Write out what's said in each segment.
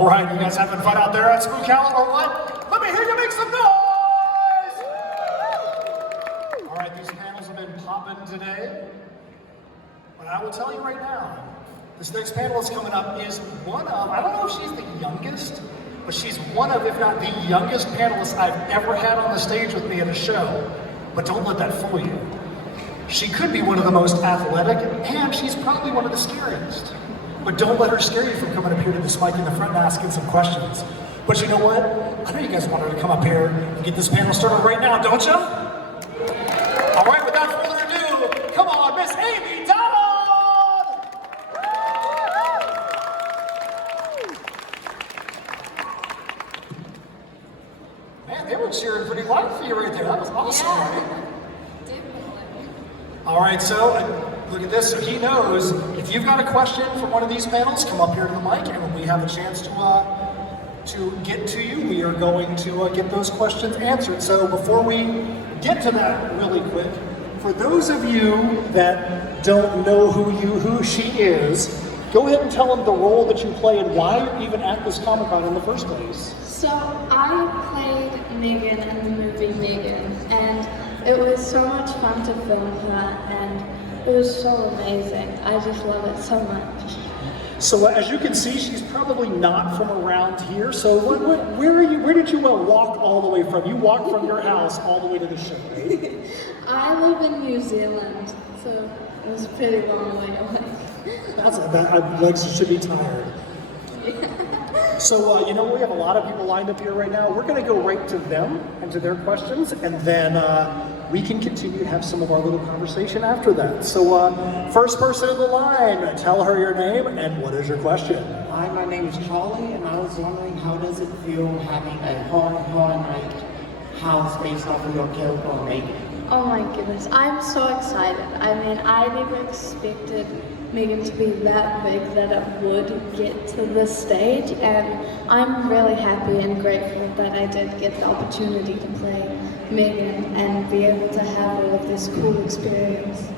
All right, you guys having fun out there at Spookala or what? Let me hear you make some noise! All right, these panels have been popping today. But I will tell you right now, this next panel that's coming up is one of, I don't know if she's the youngest, but she's one of, if not the youngest panelist I've ever had on the stage with me at a show. But don't let that fool you. She could be one of the most athletic, and she's probably one of the scariest. But don't let her scare you from coming up here to this mic in the front and asking some questions. But you know what? I know you guys want her to come up here and get this panel started right now, don't you? All right, without further ado, come on, Miss Amie Donald! Man, they were cheering pretty loud for you right there. That was awesome, right? All right, so look at this. So he knows if you've got a question from one of these panels, come up here to the mic, and when we have a chance to get to you, we are going to get those questions answered. So before we get to that really quick, for those of you that don't know who she is, go ahead and tell them the role that you play and why you're even at this Comic-Con in the first place. So I played M3GAN in the movie M3GAN, and it was so much fun to film her, and it was so amazing. I just love it so much. So as you can see, she's probably not from around here. So where are you? Where did you walk all the way from? You walked from your house all the way to the show, right? I live in New Zealand, so it was a pretty long way away. That legs should be tired. So, you know, we have a lot of people lined up here right now. We're going to go right to them and to their questions, and then we can continue to have some of our little conversation after that. So, first person in the line, tell her your name and what is your question? Hi, my name is Charlie, and I was wondering how does it feel having a Horror Night house based off of your character on M3GAN? Oh my goodness, I'm so excited. I mean, I never expected M3GAN to be that big that it would get to this stage, and I'm really happy and grateful that I did get the opportunity to play M3GAN and be able to have all of this cool experience.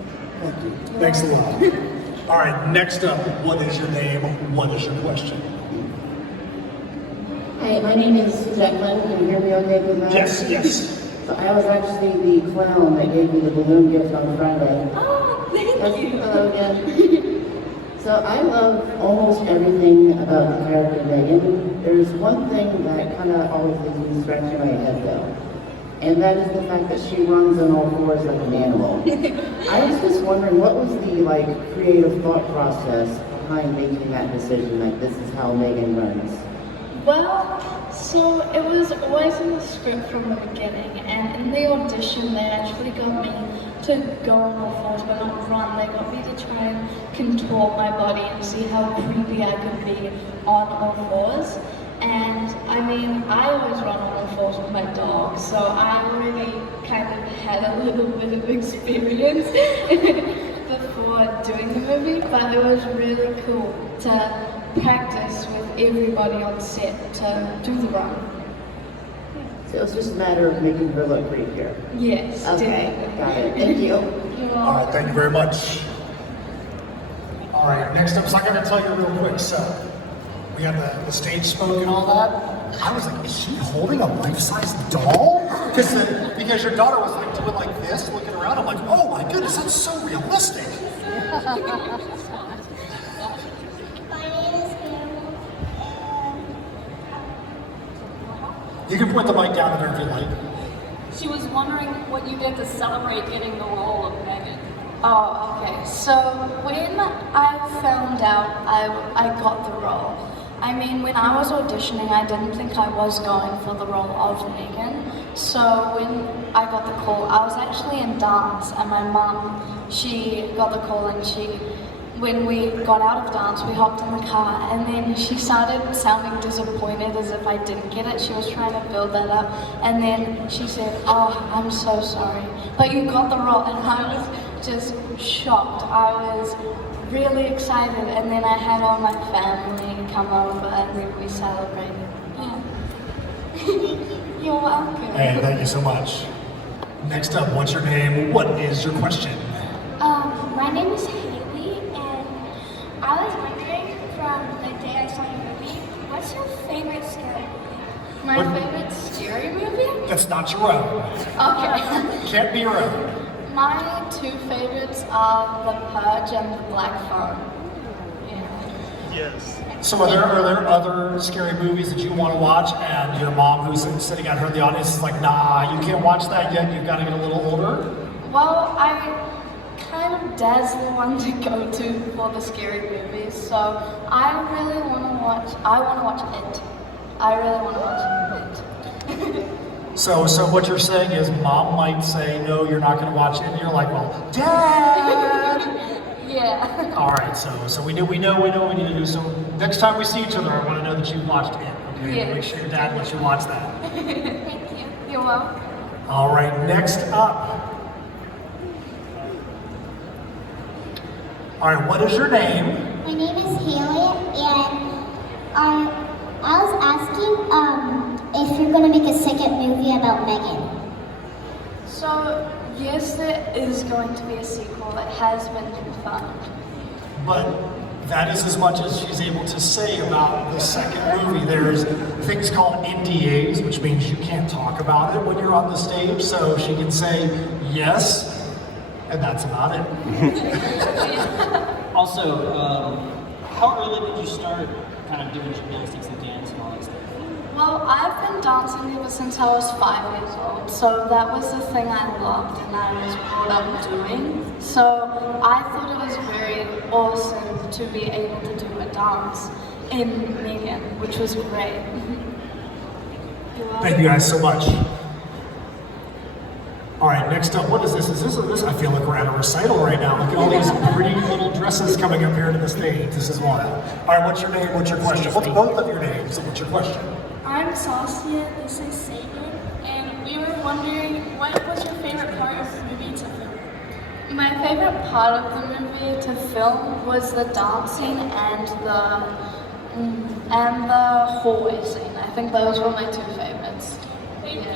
Thank you. Thanks a lot. All right, next up, what is your name? What is your question? Hey, my name is Jacqueline. Can you hear me okay with that? Yes, yes. So I was actually the clown that gave you the balloon gift on Friday. Oh, thank you. Hello again. So I love almost everything about the character M3GAN. There's one thing that kind of always leaves me scratching my head though. And that is the fact that she runs on all fours like an animal. I was just wondering, what was the creative thought process behind making that decision, like this is how M3GAN runs? Well, so it was always in the script from the beginning, and in the audition they actually got me to go on all fours but not run. They got me to try and contort my body and see how creepy I could be on all fours. And I mean, I always run on all fours with my dog, so I already kind of had a little bit of experience before doing the movie, but it was really cool to practice with everybody on set to do the run. So it's just a matter of making her look creepier. Yes, okay, definitely. got it. Thank you. All right, thank you very much. All right, next up, so I got to tell you real quick. So we have the stage spoke and all that. I was like, is she holding a life-size doll? Because your daughter was like doing like this, looking around. I'm like, oh my goodness, that's so realistic. You can point the mic down at her if you like. She was wondering what you did to celebrate getting the role of M3GAN. Oh, okay. So when I found out I got the role, I mean, when I was auditioning, I didn't think I was going for the role of M3GAN. So when I got the call, I was actually in dance, and my mum, she got the call, and when we got out of dance, we hopped in the car, and then she started sounding disappointed as if I didn't get it. She was trying to build that up, and then she said, oh, I'm so sorry, but you got the role, and I was just shocked. I was really excited, and then I had all my family come over, and then we celebrated. Yeah. You're welcome. Hey, thank you so much. Next up, what's your name? What is your question? My name is Haley, and I was wondering from the day I saw your movie, what's your favorite scary movie? That's not your own. Okay. Can't be your own. My two favorites are The Purge and The Black Phone. Yeah. So are there other scary movies that you want to watch and your mom who's sitting out here in the audience is like, nah, you can't watch that yet, you've got to get a little older? Well, Dad's the one to go to for the scary movies, so I want to watch It. I really want to watch It. So what you're saying is mom might say, no, you're not going to watch it, and you're like, well, Dad! Yeah. All right, so we know we need to do. So next time we see each other, I want to know that you've watched It. Okay, Yeah. Make sure your dad lets you watch that. Thank you. You're welcome. All right, next up. All right, what is your name? My name is Haley, and I was asking if you're going to make a second movie about Megan. So, yes, there is going to be a sequel. It has been confirmed. But that is as much as she's able to say about the second movie. There's things called NDAs, which means you can't talk about it when you're on the stage. So she can say yes, and that's about it. Also, how early did you start kind of doing gymnastics and dance and all that stuff? Well, I've been dancing ever since I was 5 years old, so that was the thing I loved and I was brought up doing. So I thought it was very awesome to be able to do a dance in M3GAN, which was great. Thank you guys so much. All right, next up, what is this? Is this? I feel like we're at a recital right now. Look at all these pretty little dresses coming up here to the stage. This is wild. All right, what's your name? What's your question? What's both of your names? And what's your question? I'm Saucia, this is Sagan, and we were wondering, what was your favorite part of the movie to film? My favorite part of the movie to film was the dancing and the hallway scene. I think those were my two favorites. Thank you.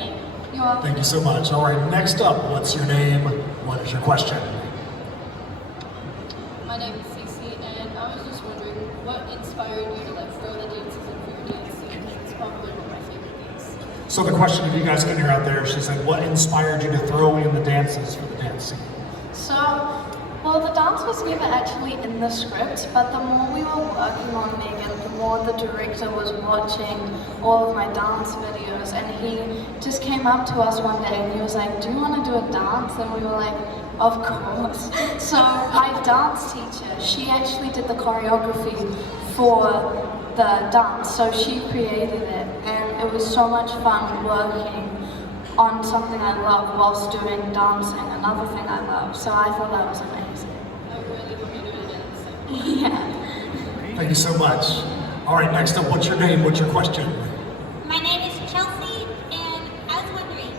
You're welcome. Thank you so much. All right, next up, what's your name? What is your question? My name is Cece, and I was just wondering, what inspired you to throw the dances in for your dance scene? It's probably one of my favorite things. So the question, if you guys can hear out there, she said, what inspired you to throw in the dances for the dance scene? So, well, the dance was never actually in the script, but the more we were working on M3GAN, the more the director was watching all of my dance videos, and he just came up to us one day and he was like, do you want to do a dance? And we were like, of course. So my dance teacher, she actually did the choreography for the dance, so she created it, and it was so much fun working on something I love whilst doing dancing, another thing I love. So I thought that was amazing. I really hope you do it again. Yeah. Thank you so much. All right, next up, what's your name? What's your question? My name is Chelsea, and I was wondering,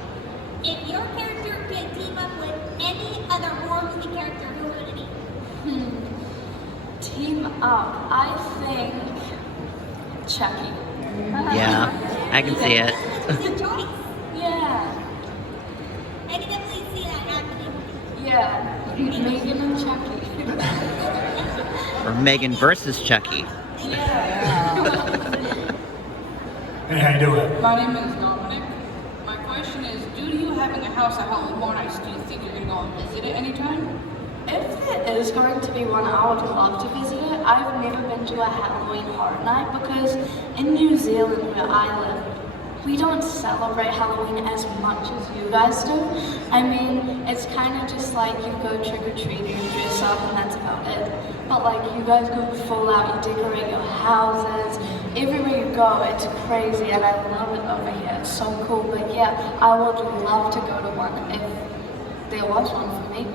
if your character could team up with any other horror movie character, who would it be? Team up, I think Chucky. Yeah, I can see it. It's a choice. Yeah. I can definitely see that happening. Yeah. M3GAN and Chucky. Or M3GAN versus Chucky. Hey, how you doing? My name is Dominic. My question is, due to you having a house at Halloween Horror Nights, do you think you're going to go and visit it anytime? If there is going to be one, I would love to visit it. I've never been to a Halloween horror night because in New Zealand, where I live, we don't celebrate Halloween as much as you guys do. I mean, it's kind of just like you go trick-or-treating, you dress up, and that's about it. But like, you guys go full out, you decorate your houses, everywhere you go, it's crazy, and I love it over here. It's so cool. But yeah, I would love to go to one if there was one for me.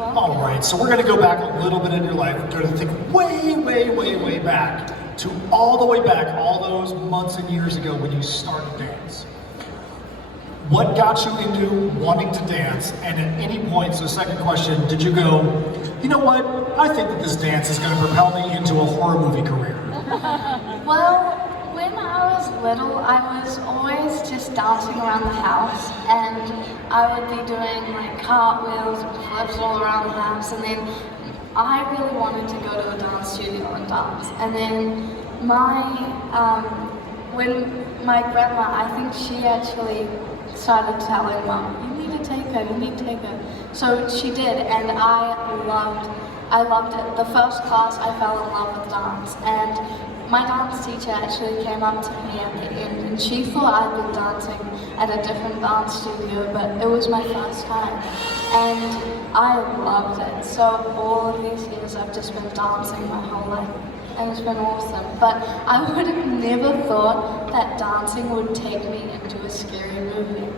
All right, so we're going to go back a little bit in your life. We're going to think way back to all the way back, all those months and years ago when you started dance. What got you into wanting to dance? And at any point, so second question, did you go, you know what, I think that this dance is going to propel me into a horror movie career? Well, when I was little, I was always just dancing around the house, and I would be doing like cartwheels and flips all around the house, and then I really wanted to go to a dance studio and dance. And then my when my grandma, I think she actually started telling Mom, you need to take her, you need to take her. So she did, and I loved it. The first class I fell in love with dance, and my dance teacher actually came up to me at the end, and she thought I'd been dancing at a different dance studio, but it was my first time, and I loved it. So all of these years I've just been dancing my whole life, and it's been awesome. But I would have never thought that dancing would take me into a scary movie.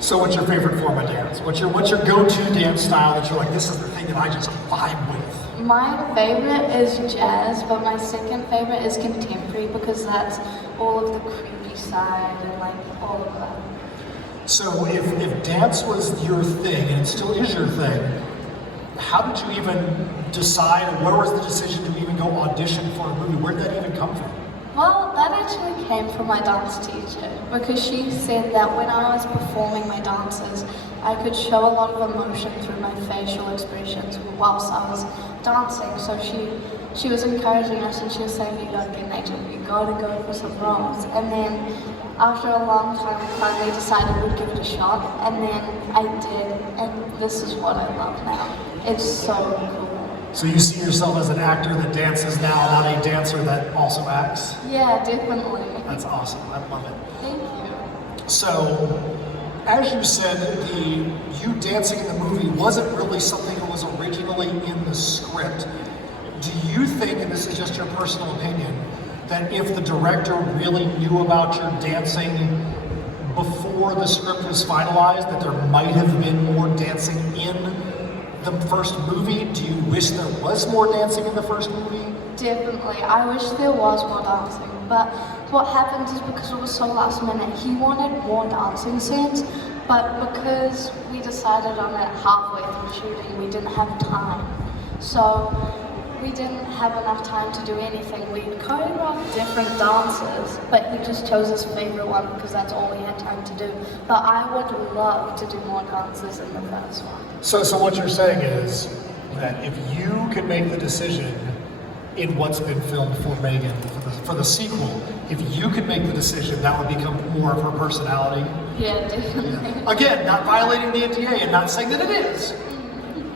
So what's your favorite form of dance? What's your go-to dance style that you're like, this is the thing that I just vibe with? My favorite is jazz, but my second favorite is contemporary because that's all of the creepy side and like all of that. So if dance was your thing, and it still is your thing, how did you even decide, and where was the decision to even go audition for a movie? Where did that even come from? Well, that actually came from my dance teacher because she said that when I was performing my dances, I could show a lot of emotion through my facial expressions whilst I was dancing. So she was encouraging us, and she was saying, you don't get nature, you gotta go for some roles. And then after a long time, I finally decided we'd give it a shot, and then I did, and this is what I love now. It's so cool. So you see yourself as an actor that dances now, not a dancer that also acts? Yeah, definitely. That's awesome. I love it. Thank you. So, as you said, you dancing in the movie wasn't really something that was originally in the script. Do you think, and this is just your personal opinion, that if the director really knew about your dancing before the script was finalized, that there might have been more dancing in the first movie? Do you wish there was more dancing in the first movie? Definitely. I wish there was more dancing, but what happened is because it was so last minute, he wanted more dancing scenes, but because we decided on it halfway through shooting, we didn't have time. So we didn't have enough time to do anything. We choreographed different dances, but he just chose his favorite one because that's all we had time to do. But I would love to do more dances in the first one. So what you're saying is that if you could make the decision in what's been filmed for M3GAN, for the sequel, if you could make the decision, that would become more of her personality? Yeah, definitely. Yeah. Again, not violating the NDA and not saying that it is.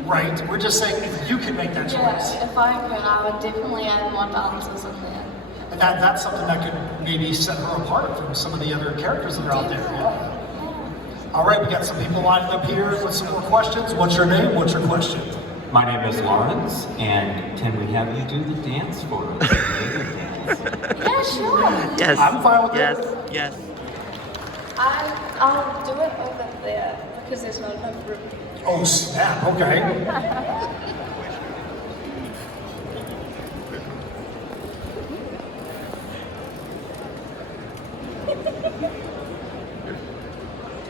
Right? We're just saying if you could make that choice. Yeah, if I could, I would definitely add more dances in there. And that's something that could maybe set her apart from some of the other characters that are out there. Yeah. All right, we got some people lining up here with some more questions. What's your name? What's your question? My name is Lawrence, and can we have you do the dance for us? Yeah, sure. Yes. I'm fine with yes. that. Yes. I'll do it over there because there's not enough room. Oh, snap. Okay.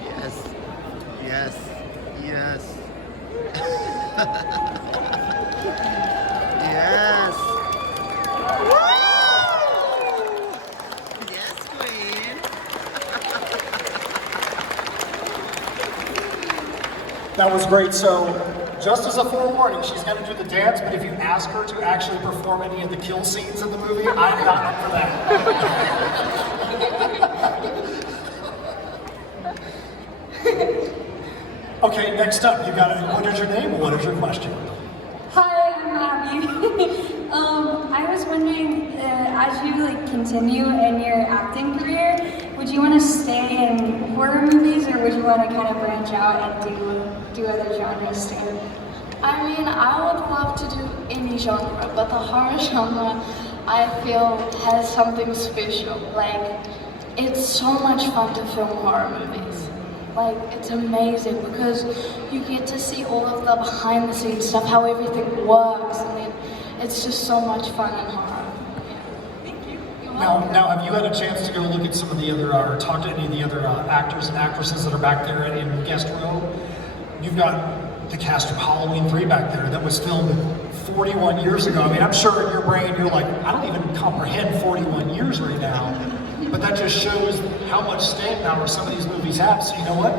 Yes. Yes. Yes. Yes. Yes, Queen. That was great. So, just as a forewarning, she's going to do the dance, but if you ask her to actually perform any of the kill scenes in the movie, I'm not up for that. Okay, next up, what is your name and what is your question? Hi, I'm Abby. I was wondering, as you continue in your acting career, would you want to stay in horror movies, or would you want to kind of branch out and do other genres too? I mean, I would love to do any genre, but the horror genre, I feel, has something special. Like, it's so much fun to film horror movies. Like, it's amazing because you get to see all of the behind the scenes stuff, how everything works, and then it's just so much fun in horror. Yeah. Thank you. Now, have you had a chance to go look at some of the other, or talk to any of the other actors and actresses that are back there in guest row? You've got the cast of Halloween 3 back there that was filmed 41 years ago. I mean, I'm sure in your brain you're like, I don't even comprehend 41 years right now. But that just shows how much staying power some of these movies have. So you know what?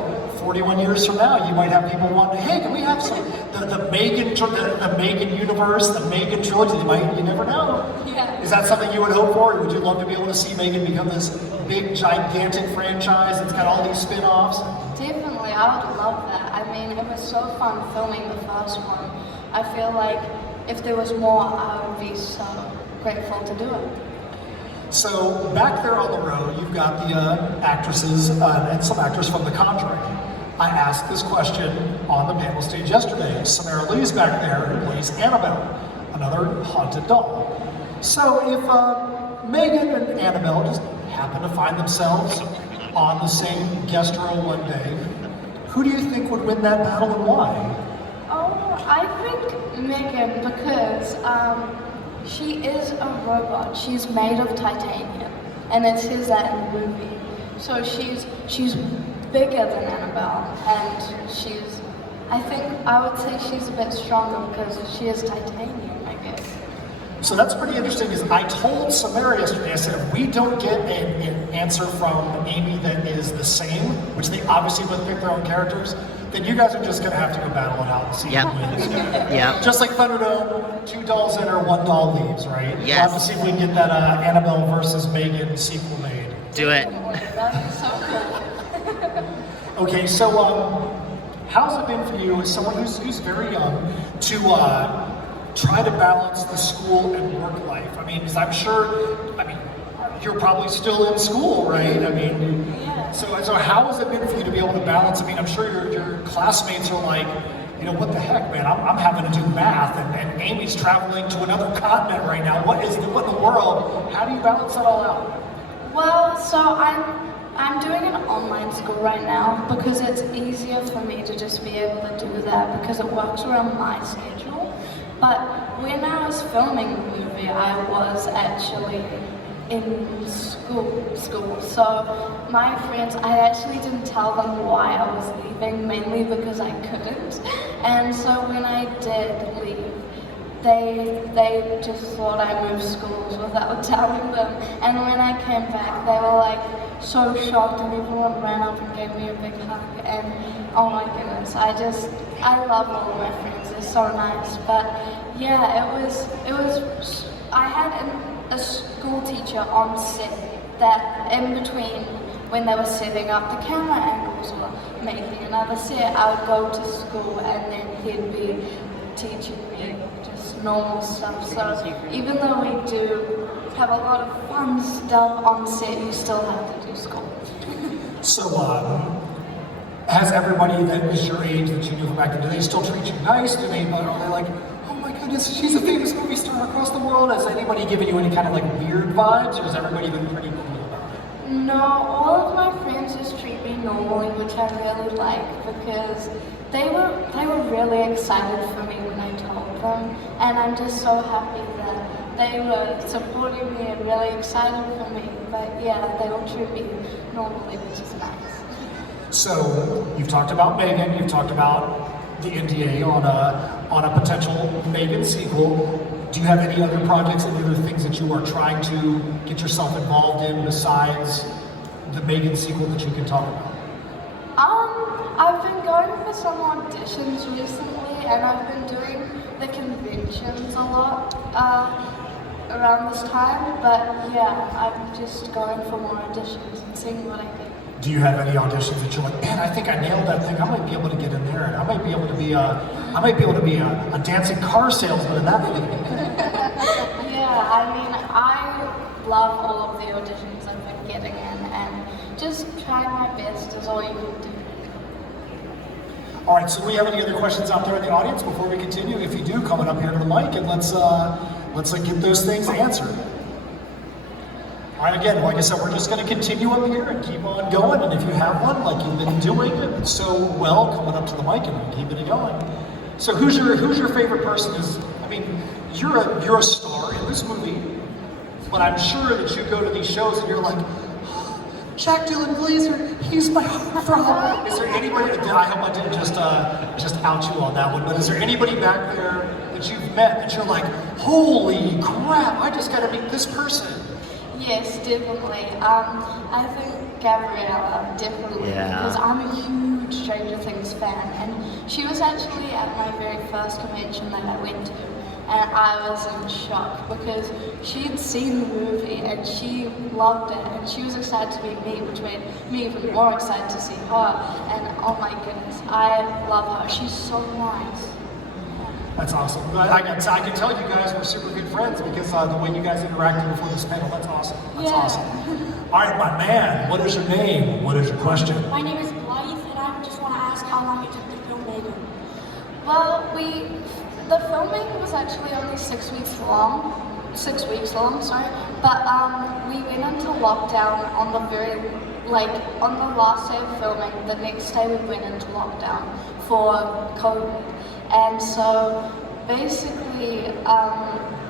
41 years from now, you might have people wanting, hey, can we have some, the M3GAN universe, the M3GAN trilogy, you never know. Yeah. Is that something you would hope for? Would you love to be able to see M3GAN become this big, gigantic franchise that's got all these spin-offs? Definitely, I would love that. I mean, it was so fun filming the first one. I feel like if there was more, I would be so grateful to do it. So back there on the road, you've got the actresses and some actors from The Conjuring. I asked this question on the panel stage yesterday. Samara Lee's back there, who plays Annabelle, another haunted doll. So if M3GAN and Annabelle just happen to find themselves on the same guest row one day, who do you think would win that battle and why? Oh, I think M3GAN because she is a robot. She's made of titanium, and it says that in the movie. So she's bigger than Annabelle, and I would say she's a bit stronger because she is titanium, I guess. So that's pretty interesting because I told Samara yesterday, I said if we don't get an answer from Amie that is the same, which they obviously both pick their own characters, then you guys are just going to have to go battle it out and see who wins. Yep. Just like Thunderdome, 2 dolls enter, 1 doll leaves, right? Yes. We'll have to see if we can get that Annabelle versus M3GAN sequel made. Do it. That'd be so cool. Okay, so how's it been for you as someone who's very young to try to balance the school and work life? I mean, because I'm sure, you're probably still in school, right? I mean, Yeah. so how has it been for you to be able to balance? I mean, I'm sure your classmates are like, what the heck, man? I'm having to do math, and Amy's traveling to another continent right now. What in the world? How do you balance that all out? Well, so I'm doing an online school right now because it's easier for me to just be able to do that because it works around my schedule. But when I was filming the movie, I was actually in school. So my friends, I actually didn't tell them why I was leaving, mainly because I couldn't. And so when I did leave, they just thought I moved schools without telling them. And when I came back, they were like so shocked, and everyone ran up and gave me a big hug. And oh my goodness, I love all of my friends. They're so nice. But yeah, I had a school teacher on set that in between when they were setting up the camera angles or making another set, I would go to school and then he'd be teaching me just normal stuff. So even though we do have a lot of fun stuff on set, you still have to do school. So, has everybody that is your age that you knew back then, do they still treat you nice? Are they like, oh my goodness, she's a famous movie star across the world? Has anybody given you any kind of like weird vibes, or has everybody been pretty cool about it? No, all of my friends just treat me normally, which I really like because they were really excited for me when I told them, and I'm just so happy that they were supporting me and really excited for me. But yeah, they will treat me normally, which is nice. So you've talked about M3GAN, you've talked about the NDA on a potential M3GAN sequel. Do you have any other projects, any other things that you are trying to get yourself involved in besides the M3GAN sequel that you can talk about? I've been going for some auditions recently, and I've been doing the conventions a lot around this time. But yeah, I'm just going for more auditions and seeing what I think. Do you have any auditions that you're like, man, I think I nailed that thing. I might be able to get in there, and I might be able to be a dancing car salesman in that movie. Yeah, I mean, I love all of the auditions I've been getting in, and just trying my best is all you can do. All right, so do we have any other questions out there in the audience before we continue? If you do, coming up here to the mic, and let's get those things answered. All right, again, like I said, we're just going to continue up here and keep on going. And if you have one, like you've been doing so well, coming up to the mic and keeping it going. So who's your favorite person? You're a star in this movie, but I'm sure that you go to these shows and you're like, oh, Jack Dylan Glazer, he's my heartthrob. Is there anybody? I hope I didn't just out you on that one. But is there anybody back there that you've met that you're like, holy crap, I just got to meet this person? Yes, definitely. I think Gabriella, definitely, Yeah. because I'm a huge Stranger Things fan, and she was actually at my very first convention that I went to, and I was in shock because she'd seen the movie and she loved it, and she was excited to meet me, which made me even more excited to see her, and oh my goodness, I love her. She's so nice. That's awesome. I can tell you guys were super good friends because the way you guys interacted before this panel, that's awesome. That's awesome. All right, my man, what is your name? What is your question? My name is Blythe, and I just want to ask how long it took to film M3GAN. Well, the filming was actually only 6 weeks long. 6 weeks long, sorry. But we went into lockdown on the on the last day of filming. The next day we went into lockdown for COVID. And so basically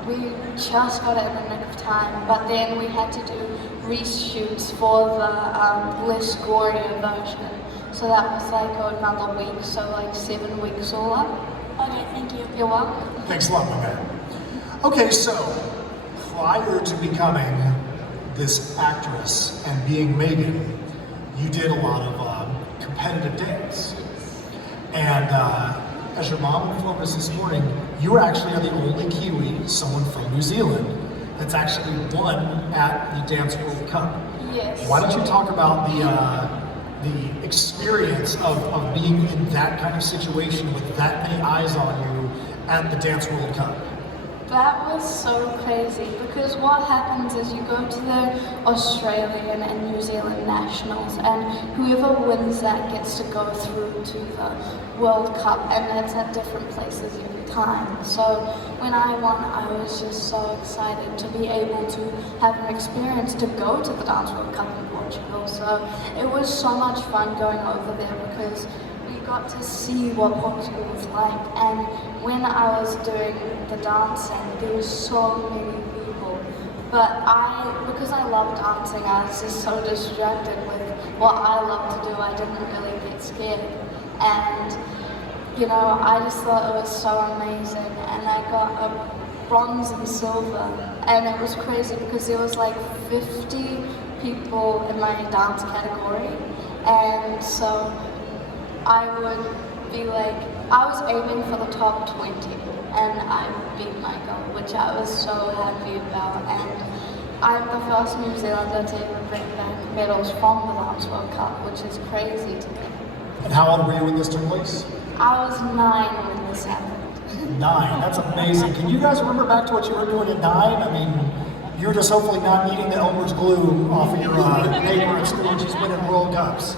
we just got it in the nick of time, but then we had to do reshoots for the less gory version. So that was like another week, so like 7 weeks all up. Okay, thank you. You're welcome. Thanks a lot, my man. Okay, so prior to becoming this actress and being M3GAN, you did a lot of competitive dance. And as your mom informed us this morning, you actually are the only Kiwi, someone from New Zealand, that's actually won at the Dance World Cup. Yes. Why don't you talk about the experience of being in that kind of situation with that many eyes on you at the Dance World Cup? That was so crazy because what happens is you go to the Australian and New Zealand nationals, and whoever wins that gets to go through to the World Cup, and it's at different places every time. So when I won, I was just so excited to be able to have an experience to go to the Dance World Cup in Portugal. So it was so much fun going over there because we got to see what Portugal was like, and when I was doing the dancing, there were so many people. But because I love dancing, I was just so distracted with what I love to do, I didn't really get scared. And, you know, I just thought it was so amazing, and I got a bronze and silver, and it was crazy because there was like 50 people in my dance category, and so I would be like, I was aiming for the top 20, and I beat my goal, which I was so happy about. And I'm the first New Zealander to ever bring back medals from the Dance World Cup, which is crazy to me. And how old were you when this took place? I was 9 when this happened. 9, that's amazing. Can you guys remember back to what you were doing at 9? I mean, you were just hopefully not eating the Elmer's glue off of your neighbor at school, just winning World Cups.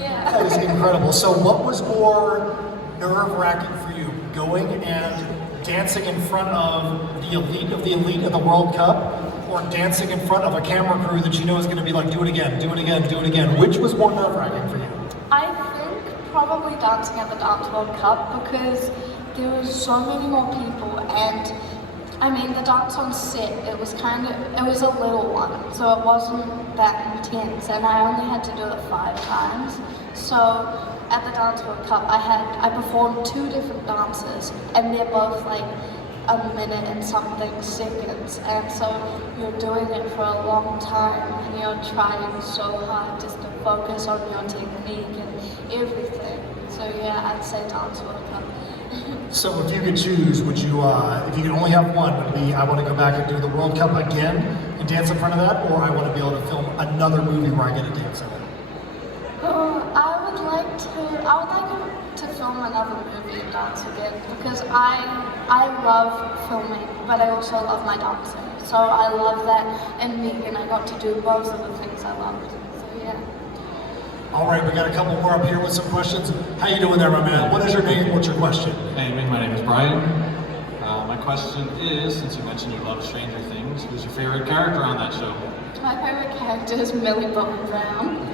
That is incredible. So what was more nerve-wracking for you, going and dancing in front of the elite of the World Cup, or dancing in front of a camera crew that you know is going to be like, do it again, do it again, do it again? Which was more nerve-wracking for you? I think probably dancing at the Dance World Cup because there was so many more people, and I mean, the dance on set, it was a little one, so it wasn't that intense, and I only had to do it 5 times. So at the Dance World Cup, I performed 2 different dances, and they're both like a minute and something seconds, and so you're doing it for a long time, and you're trying so hard just to focus on your technique and everything. So yeah, I'd say Dance World Cup. So if you could choose, would you, if you could only have one, would it be I want to go back and do the World Cup again and dance in front of that, or I want to be able to film another movie where I get to dance in it? I would like to film another movie and dance again because I love filming, but I also love my dancing. So I love that in M3GAN I got to do both of the things I loved. So yeah. All right, we got a couple more up here with some questions. How you doing there, my man? What is your name? What's your question? Hey, my name is Brian. My question is, since you mentioned you love Stranger Things, who's your favorite character on that show? My favorite character is Millie Bobby Brown.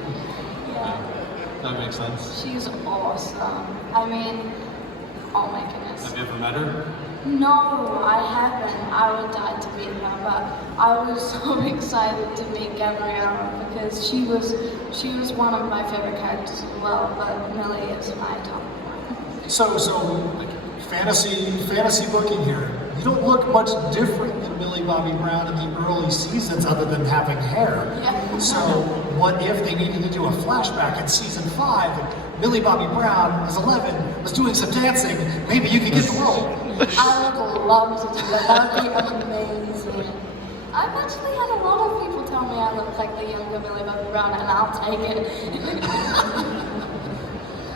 That makes sense. She's awesome. I mean, oh my goodness. Have you ever met her? No, I haven't. I would die to meet her, but I was so excited to meet Gabriella because she was one of my favorite characters as well, but Millie is my top one. So fantasy booking here. You don't look much different than Millie Bobby Brown in the early seasons other than having hair. Yeah. So what if they needed to do a flashback in season 5 and Millie Bobby Brown was 11, was doing some dancing, maybe you could get the role. I would love to do that. That would be amazing. I've actually had a lot of people tell me I look like the younger Millie Bobby Brown, and I'll take it.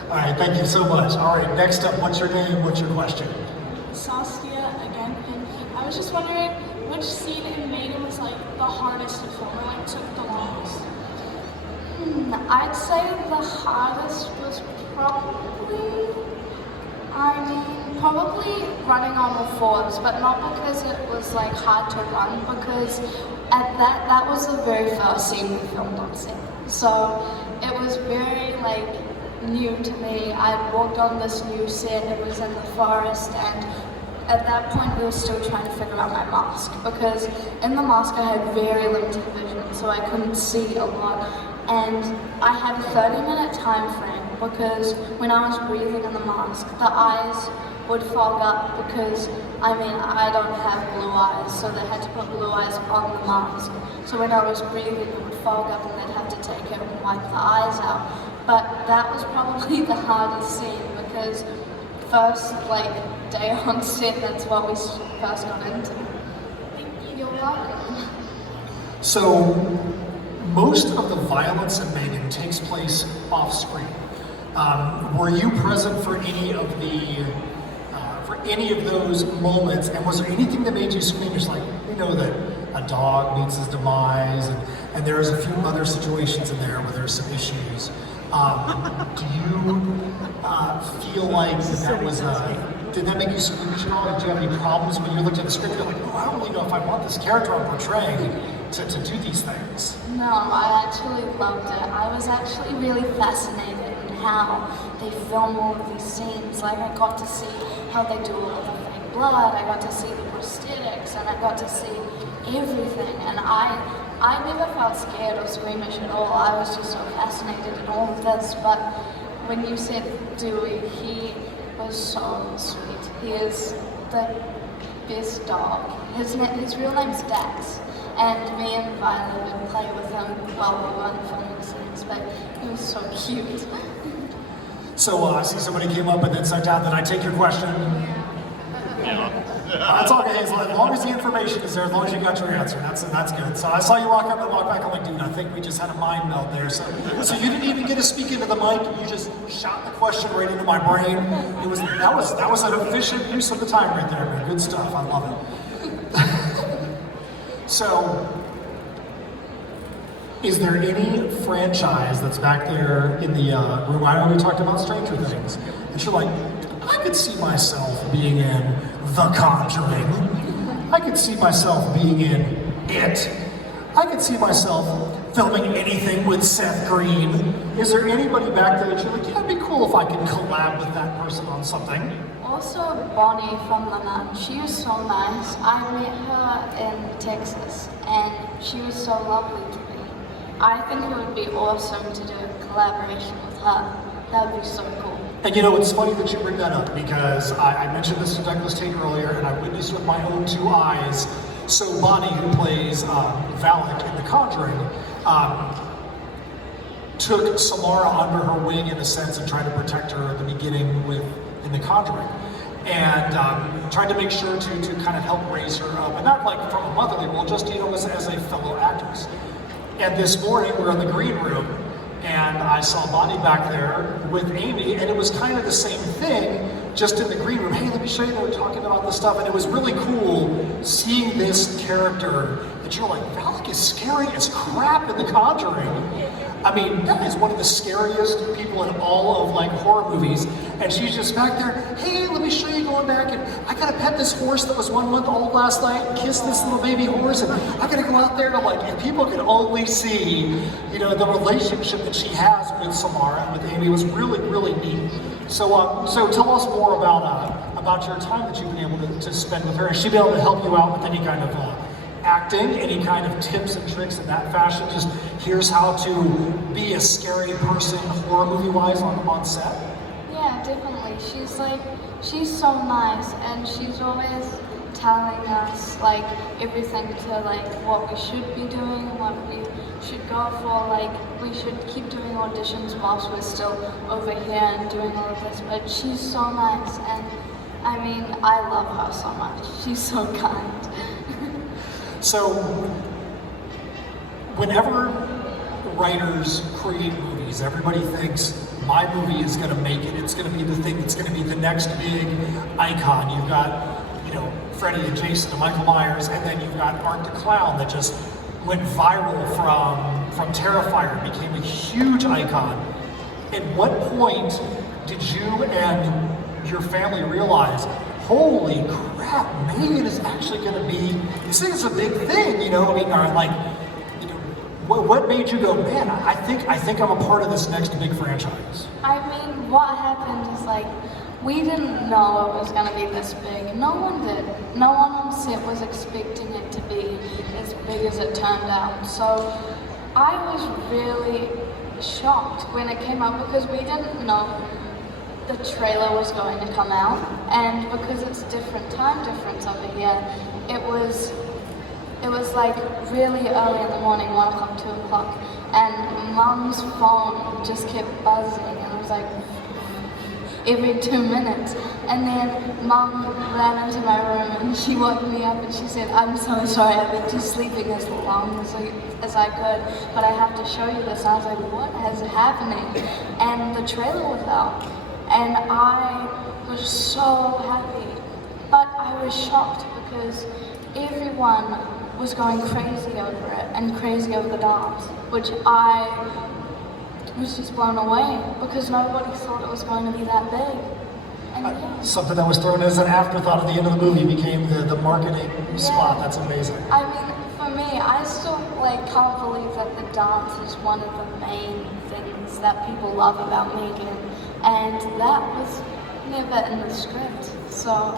All right, thank you so much. All right, next up, what's your name? What's your question? Saskia again, and I was just wondering which scene in M3GAN was like the hardest to film, or like took the longest? I'd say the hardest was probably running on all fours, but not because it was like hard to run, because at that was the very first scene we filmed on set. So it was very like new to me. I walked on this new set, it was in the forest, and at that point we were still trying to figure out my mask, because in the mask I had very limited vision, so I couldn't see a lot. And I had a 30-minute time frame, because when I was breathing in the mask, the eyes would fog up, because I don't have blue eyes, so they had to put blue eyes on the mask. So when I was breathing, it would fog up and they'd have to take it and wipe the eyes out. But that was probably the hardest scene, because first day on set, that's what we first got into. You're welcome. So most of the violence in M3GAN takes place off screen. Were you present for any of those moments, and was there anything that made you scream? Just like, that a dog meets his demise, and there's a few other situations in there where there's some issues. Do you feel like that was, did that make you squeamish at all? Did you have any problems when you looked at the script? You're like, oh, I don't really know if I want this character I'm portraying to do these things. No, I actually loved it. I was actually really fascinated in how they film all of these scenes. Like, I got to see how they do all of the fake blood, I got to see the prosthetics, and I got to see everything. And I never felt scared or squeamish at all. I was just so fascinated in all of this. But when you said Dewey, he was so sweet. He is the best dog. His real name's Dax. And me and Violet would play with him while we weren't filming scenes, but he was so cute. So I see somebody came up and then sent out that I take your question. That's okay, as long as the information is there, as long as you got your answer, that's good. So I saw you walk up and walk back, I'm like, dude, I think we just had a mind meld there. So you didn't even get to speak into the mic, you just shot the question right into my brain. That was an efficient use of the time right there, man. Good stuff, I love it. So, is there any franchise that's back there in the room? I know we talked about Stranger Things, and you're like, I could see myself being in The Conjuring. I could see myself being in It. I could see myself filming anything with Seth Green. Is there anybody back there that you're like, yeah, it'd be cool if I could collab with that person on something? Also, Bonnie from The Nun, she was so nice. I met her in Texas, and she was so lovely to me. I think it would be awesome to do a collaboration with her. That would be so cool. And it's funny that you bring that up, because I mentioned this to Douglas Tate earlier, and I witnessed with my own 2 eyes. So Bonnie, who plays Valak in The Conjuring, took Samara under her wing in a sense and tried to protect her at the beginning in The Conjuring. And tried to make sure to kind of help raise her up, and not like from a motherly role, just as a fellow actress. And this morning we're in the green room, and I saw Bonnie back there with Amie, and it was kind of the same thing, just in the green room. Hey, let me show you, they were talking about this stuff, and it was really cool seeing this character that you're like, Valak is scary as crap in The Conjuring. I mean, that is one of the scariest people in all of horror movies, and she's just back there, hey, let me show you going back, and I gotta pet this horse that was 1 month old last night, and kiss this little baby horse, and I gotta go out there, and if people could only see, the relationship that she has with Samara and with Amie was really, really neat. So tell us more about your time that you've been able to spend with her. Has she been able to help you out with any kind of acting, any kind of tips and tricks in that fashion? Just here's how to be a scary person horror movie-wise on set? Yeah, definitely. She's so nice, and she's always telling us like everything to like what we should be doing, what we should go for, like we should keep doing auditions whilst we're still over here and doing all of this. But she's so nice, and I mean, I love her so much. She's so kind. So, whenever writers create movies, everybody thinks my movie is going to make it. It's going to be the thing that's going to be the next big icon. You've got, you know, Freddy and Jason and Michael Myers, and then you've got Art the Clown that just went viral from Terrifier and became a huge icon. At what point did you and your family realize, holy crap, M3GAN is actually going to be, this is a big thing, you know? I mean, like, you know, what made you go, man, I think I'm a part of this next big franchise? I mean, what happened is like, we didn't know it was going to be this big. No one did. No one on set was expecting it to be as big as it turned out. So I was really shocked when it came out because we didn't know the trailer was going to come out, and because it's different time difference over here, it was like really early in the morning, 1 o'clock, 2 o'clock, and Mum's phone just kept buzzing, and it was like every 2 minutes. And then Mum ran into my room and she woke me up and she said, I'm so sorry, I've been just sleeping as long as I could, but I have to show you this. And I was like, what is happening? And the trailer was out. And I was so happy, but I was shocked because everyone was going crazy over it and crazy over the dance, which I was just blown away because nobody thought it was going to be that big. And yeah. Something that was thrown as an afterthought at the end of the movie became the marketing spot. That's amazing. I mean, for me, I still like can't believe that the dance is one of the main things that people love about M3GAN. And that was never in the script, so...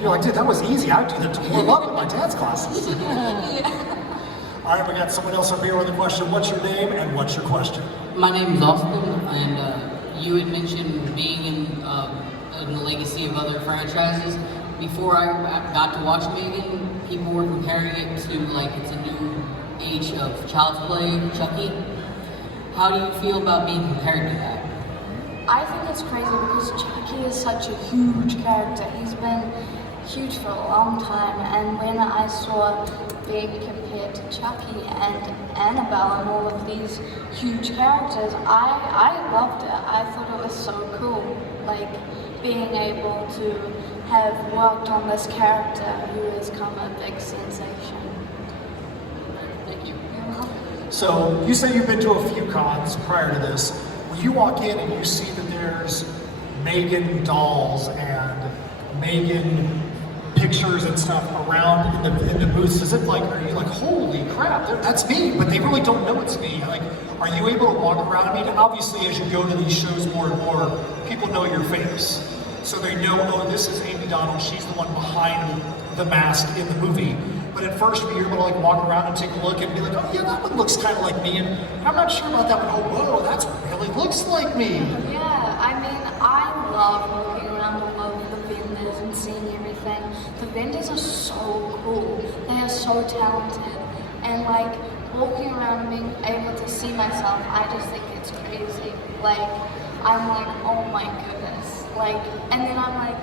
You're like, dude, that was easy. I do that more love in my dance classes. Yeah. All right, we got someone else up here with a question. What's your name and what's your question? My name is Austin, and you had mentioned being in the legacy of other franchises. Before I got to watch M3GAN, people were comparing it to like it's a new age of Child's Play, Chucky. How do you feel about being compared to that? I think it's crazy because Chucky is such a huge character. He's been huge for a long time, and when I saw being compared to Chucky and Annabelle and all of these huge characters, I loved it. I thought it was so cool, like being able to have worked on this character who has come a big sensation. Thank you. So you say you've been to a few cons prior to this. When you walk in and you see that there's M3GAN dolls and M3GAN pictures and stuff around in the booths, is it like, are you like, holy crap, that's me, but they really don't know it's me? Like, are you able to walk around? I mean, obviously as you go to these shows more and more, people know your face. So they know, oh, this is Amie Donald, she's the one behind the mask in the movie. But at first, you're able to like walk around and take a look and be like, oh yeah, that one looks kind of like me, and I'm not sure about that one. Oh, whoa, that's really looks like me. Yeah, I mean, I love walking around all over the vendors and seeing everything. The vendors are so cool. They are so talented. And like, walking around and being able to see myself, I just think it's crazy. Like, I'm like, oh my goodness. Like, and then I'm like,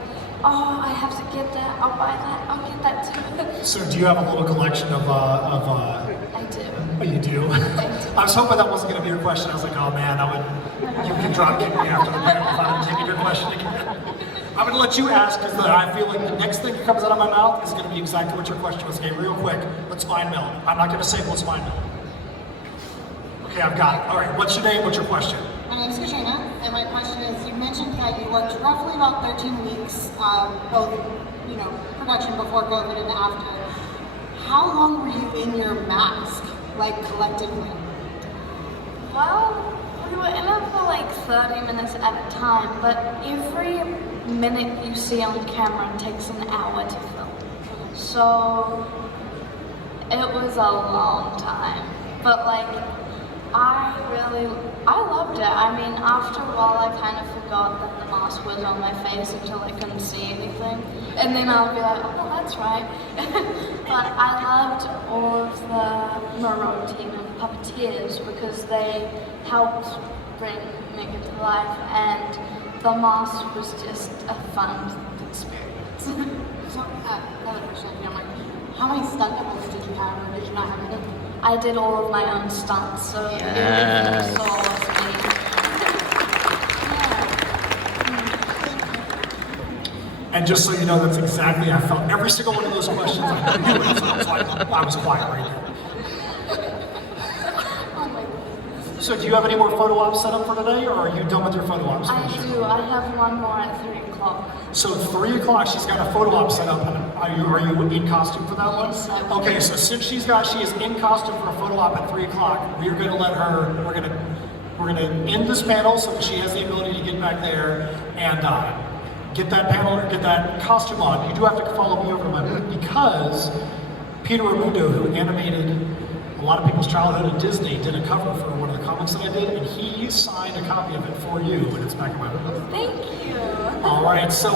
oh, I have to get that, I'll buy that, I'll get that too. So do you have a little collection of I do. Oh, you do? I was hoping that wasn't going to be your question. I was like, oh man, you can drop kick me after the panel if I don't take your question again. I'm going to let you ask because I feel like the next thing that comes out of my mouth is going to be exactly what your question was. Okay, real quick, let's find Mel. I'm not going to say let's find Mel. Okay, I've got it. All right, what's your name, what's your question? My name is Katrina, and my question is, you mentioned that you worked roughly about 13 weeks, both, you know, production before COVID and after. How long were you in your mask, like collectively? Well, we were in it for like 30 minutes at a time, but every minute you see on camera takes an hour to film. So it was a long time, but like I loved it. I mean, after a while, I kind of forgot that the mask was on my face until I couldn't see anything. And then I'll be like, oh, that's right. But I loved all of the Moreau team and puppeteers because they helped bring Megan to life, and the mask was just a fun experience. So, another question, if you don't mind. How many stunt doubles did you have, or did you not have any? I did all of my own stunts, so Yes. everything you saw was me. And just so you know, that's exactly, I felt every single one of those questions. I knew it, so I was quiet right there. So do you have any more photo ops set up for today, or are you done with your photo ops? I do. I have one more at 3 o'clock. So 3 o'clock, she's got a photo op set up. Are you in costume for that one? Yes, I will. Okay, so since she is in costume for a photo op at 3 o'clock, we're going to let her. We're going to end this panel so that she has the ability to get back there and get that costume on. You do have to follow me over to my booth because Peter Ramundo, who animated a lot of people's childhood at Disney, did a cover for one of the comics that I did, and he signed a copy of it for you, and it's back in my booth. Thank you. All right, so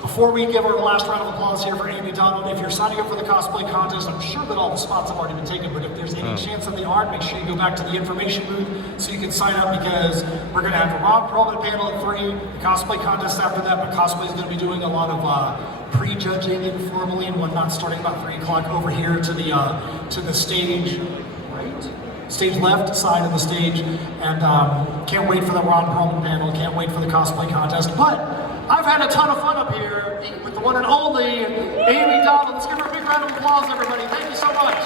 before we give our last round of applause here for Amie Donald, if you're signing up for the cosplay contest, I'm sure that all the spots have already been taken, but if there's any chance that they aren't, make sure you go back to the information booth so you can sign up, because we're going to have a Rob Perlman panel at 3, the cosplay contest after that, but cosplay is going to be doing a lot of pre-judging informally and whatnot, starting about 3 o'clock over here to the stage, right? Stage left side of the stage, and can't wait for the Ron Perlman panel, can't wait for the cosplay contest, but I've had a ton of fun up here with the one and only Amie Donald. Let's give her a big round of applause, everybody. Thank you so much.